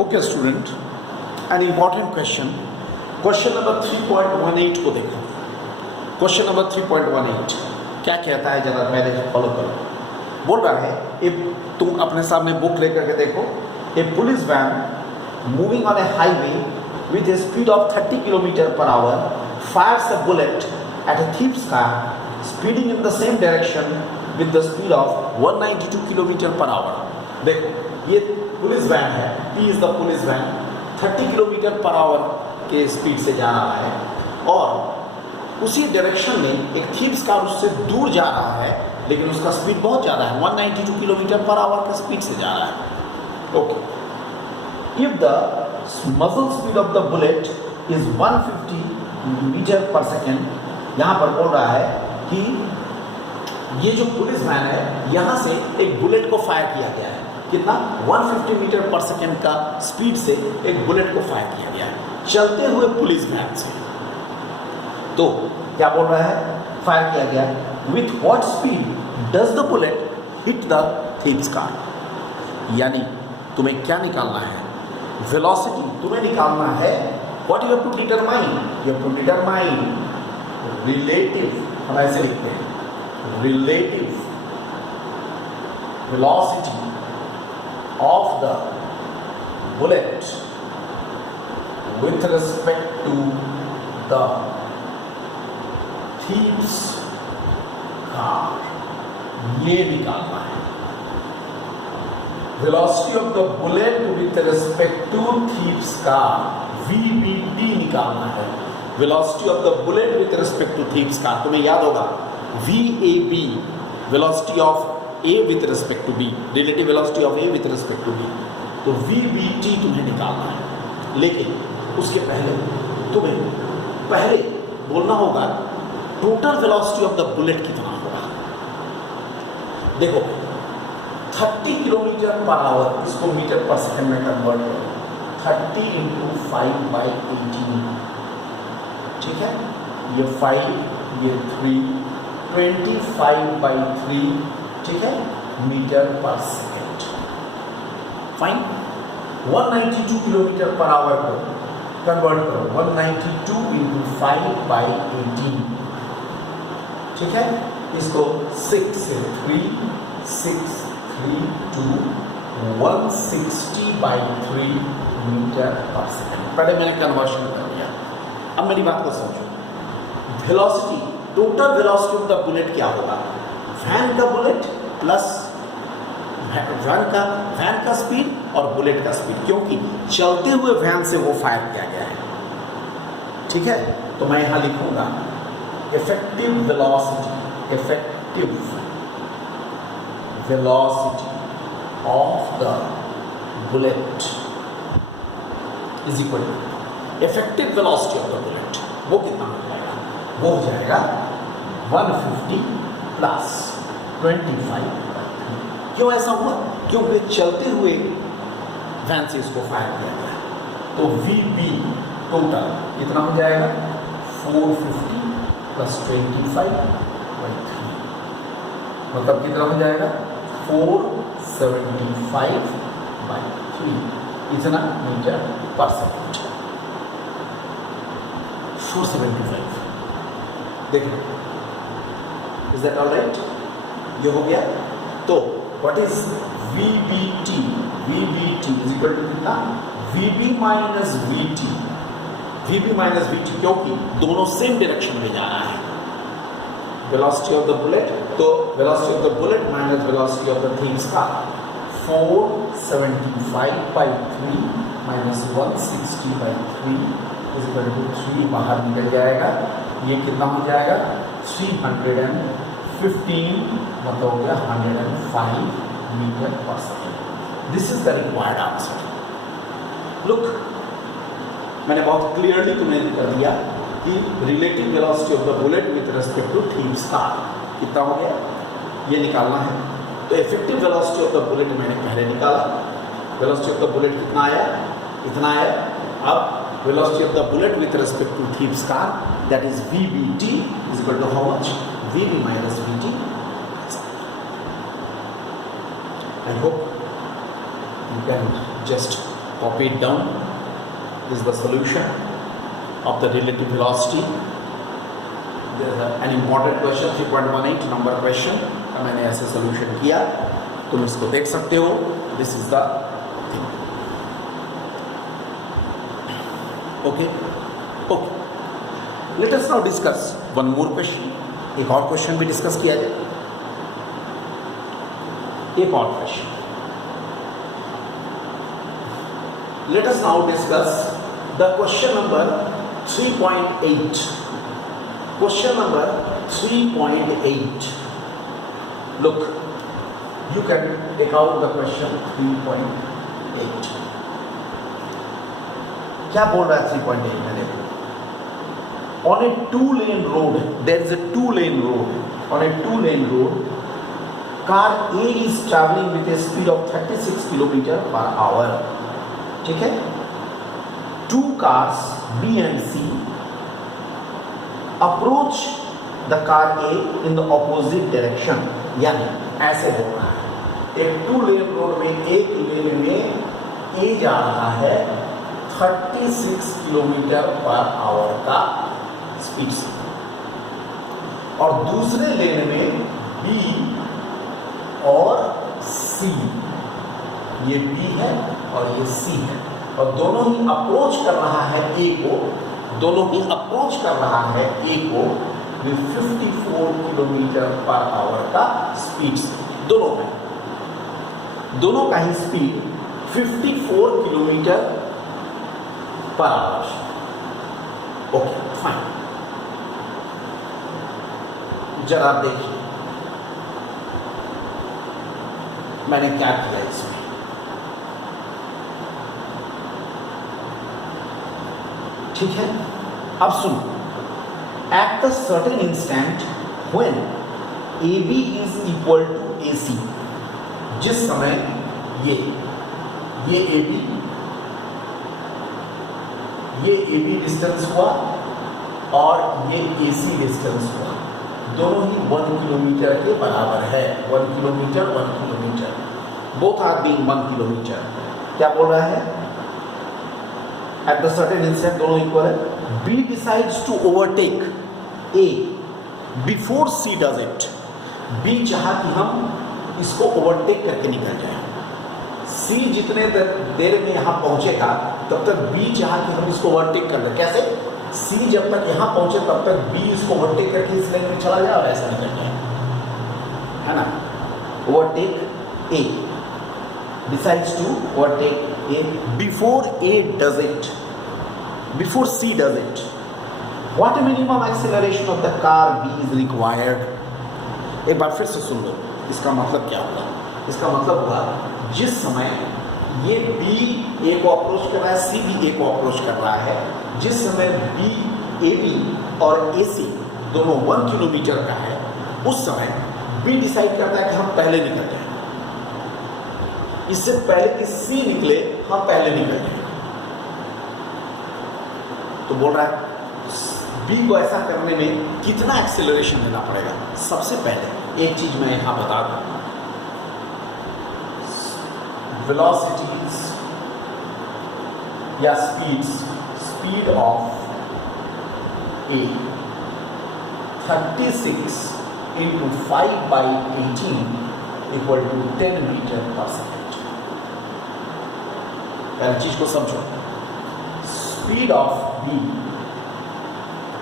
Okay student, an important question number 3.18 को देखो। Question number 3.18 क्या कहता है, जरा पहले फॉलो करो। बोल रहा है, तुम अपने सामने बुक लेकर के देखो। A police van moving on a highway with a speed of 30 km/h fires a bullet at a thief's car speeding in the same direction with the speed of 192 km/h। देखो, ये पुलिस वैन है, P is the police van, 30 km/h के speed से जा रहा है और उसी डायरेक्शन में एक थीव्स कार उससे दूर जा रहा है, लेकिन उसका स्पीड बहुत ज़्यादा है, 192 km/h का स्पीड से जा रहा है। Okay, if the muzzle speed of the bullet is 150 m/s, यहाँ पर बोल रहा है कि ये जो पुलिस वैन है, यहाँ से एक बुलेट को फायर किया गया है। कितना? 150 m/s का स्पीड से एक बुलेट को फायर किया गया है चलते हुए पुलिस वैन से। तो क्या बोल रहा है? फायर किया गया। With what speed does the bullet hit the thieves car? यानी तुम्हें क्या निकालना है? वेलोसिटी तुम्हें निकालना है। What you have to determine? You have to determine relative, हम ऐसे लिखते हैं, relative velocity of the bullet with respect to the thieves car, ये निकालना है। velocity of the bullet with respect to thieves car, VBT निकालना है। velocity of the bullet with respect to thieves car, तुम्हें याद होगा VAB, velocity of A with respect to B, relative velocity of A with respect to B। तो VBT तुम्हें निकालना है, लेकिन उसके पहले तुम्हें पहले बोलना होगा total velocity of the bullet कितना होगा। देखो, 30 km/h, इसको मीटर/s में कन्वर्ट करो, 30 × 5/18, ठीक है, ये 5, ये 3, 25/3, ठीक है, मीटर/s। फाइन। 192 km/h को कन्वर्ट करो, 192 × 5/18, ठीक है, इसको 6 से 3, 6, 3, 2, 160/3 मीटर/s। पहले मैंने कन्वर्शन कर दिया, अब मेरी बात को समझो। Velocity, total velocity of the bullet क्या होगा? वैन का बुलेट प्लस वैन का स्पीड और बुलेट का स्पीड, क्योंकि चलते हुए वैन से वो फायर किया गया है, ठीक है। तो मैं यहां लिखूंगा effective velocity, effective velocity of the bullet is equal to effective velocity of the bullet. वो कितना हो जाएगा? वो हो जाएगा 150 प्लस 25। क्यों ऐसा हुआ? क्योंकि चलते हुए वैन से इसको फायर किया गया। तो VB टोटल कितना हो जाएगा? 450 प्लस 25/3, मतलब कितना हो जाएगा? 475/3, इतना मीटर/s। 475, देखो, इज दैट ऑल राइट? ये हो गया। तो what is VBT? VBT is equal to कितना? VB minus VT, VB minus VT, क्योंकि दोनों सेम डायरेक्शन में जा रहा है। वेलोसिटी ऑफ द बुलेट, तो velocity of the bullet minus velocity of the thieves car, 475/3 minus 160/3 is equal to 3, बाहर निकल जाएगा। ये कितना हो जाएगा? 315, मतलब हो गया 105 मीटर/s। This is the required answer. Look, मैंने बहुत क्लियरली तुम्हें कर दिया कि relative velocity of the bullet with respect to thieves car कितना हो गया, ये निकालना है। तो effective velocity of the bullet मैंने पहले निकाला। वेलोसिटी ऑफ द बुलेट कितना आया? इतना आया। अब velocity of the bullet with respect to thieves car, that is VBT is equal to how much? VB minus VT। I hope you can just Copy it down. This is the solution of the relative velocity. There is an important question 3.18 number question. मैंने ऐसे solution किया, तुम इसको देख सकते हो. This is the thing. Okay. Let us now discuss one more question. एक और question भी discuss किया जाए. एक और question. Let us now discuss the question number 3.8. Question number 3.8. Look, you can take out the question 3.8. क्या बोल रहा है 3.8 में? देखो, on a 2-lane road, there is a 2-lane road. On a 2-lane road, car A is traveling with a speed of 36 km/h. ठीक है? Two cars B and C approach the car A in the opposite direction. यानी ऐसे हो रहा है, एक 2-lane road में एक लेन में A जा रहा है 36 km/h का स्पीड से, और दूसरे लेन में B और C, ये B है और ये C है, और दोनों ही अप्रोच कर रहा है A को, with 54 km/h का स्पीड से. दोनों का ही स्पीड 54 km/h. Okay, fine. जरा देखिए मैंने क्या किया इसमें. ठीक है, अब सुनो. At the certain instant when AB is equal to AC, जिस समय ये AB डिस्टेंस हुआ और ये AC डिस्टेंस हुआ, दोनों ही 1 किलोमीटर के बराबर है. 1 kilometre, both are being 1 kilometre. क्या बोल रहा है? At the certain instant दोनों इक्वल है. B decides to overtake A before C does it. B चाहा कि हम इसको ओवरटेक करके निकल जाए. C जितने देर में यहाँ पहुंचेगा तब तक B चाहा कि हम इसको ओवरटेक कर दें. कैसे? C जब तक यहाँ पहुंचे तब तक B इसको ओवरटेक करके इस लेन में चला जाए और ऐसा निकल जाए, है ना? Overtake A, decides to overtake A before C does it. What minimum acceleration of the car B is required? एक बार फिर से सुन लो, इसका मतलब क्या होगा? इसका मतलब होगा जिस समय ये B A को अप्रोच कर रहा है, C भी A को अप्रोच कर रहा है, जिस समय AB और AC दोनों 1 किलोमीटर का है, उस समय B डिसाइड करता है कि हम पहले निकल जाएं. इससे पहले कि C निकले हम पहले निकल जाएं. तो बोल रहा है B को ऐसा करने में कितना एक्सेलरेशन देना पड़ेगा? सबसे पहले एक चीज मैं यहां बता दूं, वेलोसिटीज या speed of A 36 into 5/18 equal to 10 meter/second. पहली चीज को समझो. Speed of B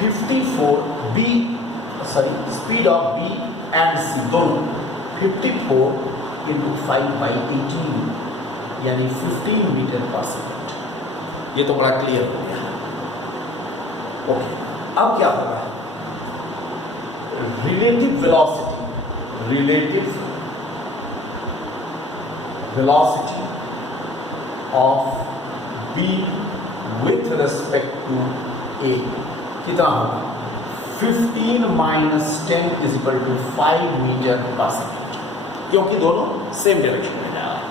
54 speed of B and C दोनों 54 into 5/18 यानी 15 मीटर/सेकेंड. ये तो बड़ा क्लियर हो गया. ओके, अब क्या होगा? Relative velocity of B with respect to A कितना होगा? 15 minus 10 is equal to 5 meter/second, क्योंकि दोनों सेम डायरेक्शन में जा रहा है.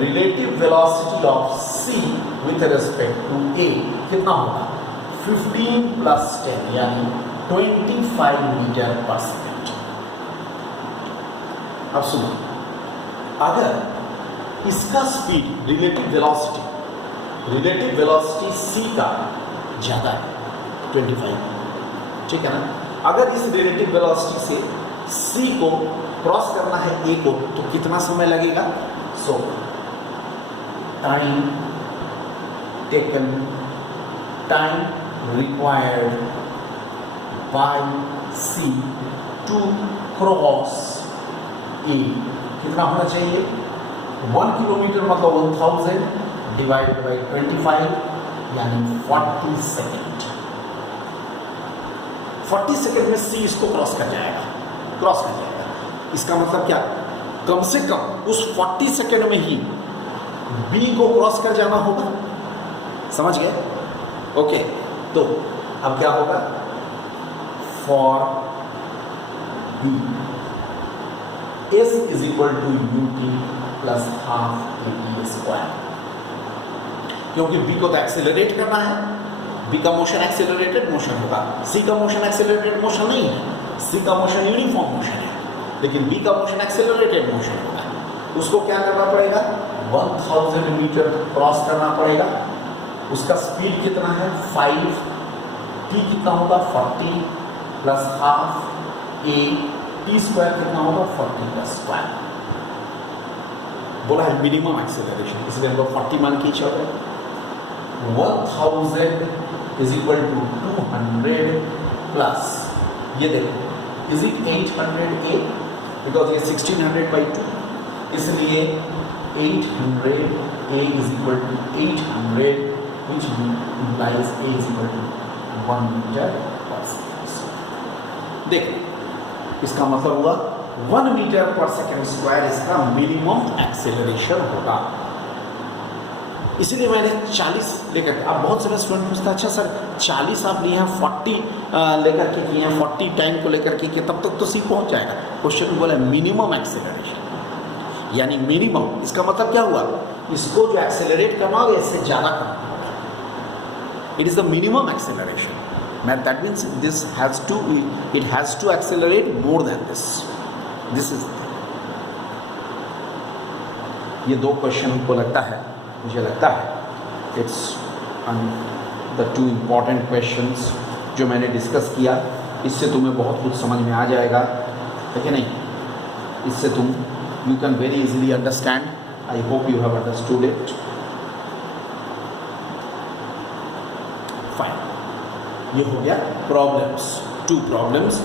Relative velocity of C with respect to A कितना होगा? 15 plus 10 यानी 25 meter/second. अब सुनो, अगर इसका स्पीड रिलेटिव वेलोसिटी c का ज़्यादा है 25, ठीक है ना। अगर इस रिलेटिव वेलोसिटी से c को क्रॉस करना है a को तो कितना समय लगेगा? So time taken, time required by c to cross a कितना होना चाहिए? 1 किलोमीटर मतलब 1000 डिवाइडेड बाई 25 यानी 40 सेकेंड। 40 सेकेंड में सी इसको क्रॉस कर जाएगा। इसका मतलब क्या? कम से कम उस 40 सेकेंड में ही बी को क्रॉस कर जाना होगा। समझ गए? ओके, तो अब क्या होगा? For b s is equal to u t plus half a t square, क्योंकि बी को तो एक्सेलरेट करना है। बी का मोशन एक्सेलरेटेड मोशन होगा, सी का मोशन एक्सेलरेटेड मोशन नहीं है। सी का मोशन यूनिफॉर्म मोशन है, लेकिन बी का मोशन एक्सेलरेटेड मोशन होगा। उसको क्या करना पड़ेगा? 1000 मीटर क्रॉस करना पड़ेगा। उसका स्पीड कितना है? 5, टी कितना होगा? 40 plus half a t square कितना होगा? 40 प्लस स्क्वायर। बोला है मिनिमम एक्सेलरेशन, इसलिए हम लोग 40 मान के चल रहे हैं। 1000 इज इक्वल टू 200 प्लस, ये देखो इज इट 800 ए, बिकॉज ये 1600 बाई 2, इसलिए 800 a is equal to 800 which implies a is equal to 1 metre पर सेकेंड। देखो इसका मतलब हुआ 1 मीटर पर सेकेंड स्क्वायर इसका मिनिमम एक्सेलरेशन होगा। इसीलिए मैंने 40 लेकर, अब बहुत सारे स्टूडेंट पूछते हैं अच्छा सर 40 आप लिए हैं 40 लेकर के किए हैं, 40 टाइम को लेकर के किए, तब तक तो सी पहुंच जाएगा। क्वेश्चन में बोला मिनिमम एक्सेलरेशन, यानी मिनिमम इसका मतलब क्या हुआ? इसको जो एक्सेलरेट करना होगा इससे ज़्यादा करना होगा। It is the minimum acceleration, that means this has to, it has to accelerate more than this. This is, ये दो क्वेश्चन हमको लगता है, मुझे लगता है इट्स द 2 इम्पॉर्टेंट क्वेश्चंस जो मैंने डिस्कस किया। इससे तुम्हें बहुत कुछ समझ में आ जाएगा, है कि नहीं? इससे तुम you can very easily understand. I hope you have understood it. Fine, ये हो गया problems, 2 problems,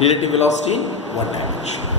relative velocity, 1 dimension.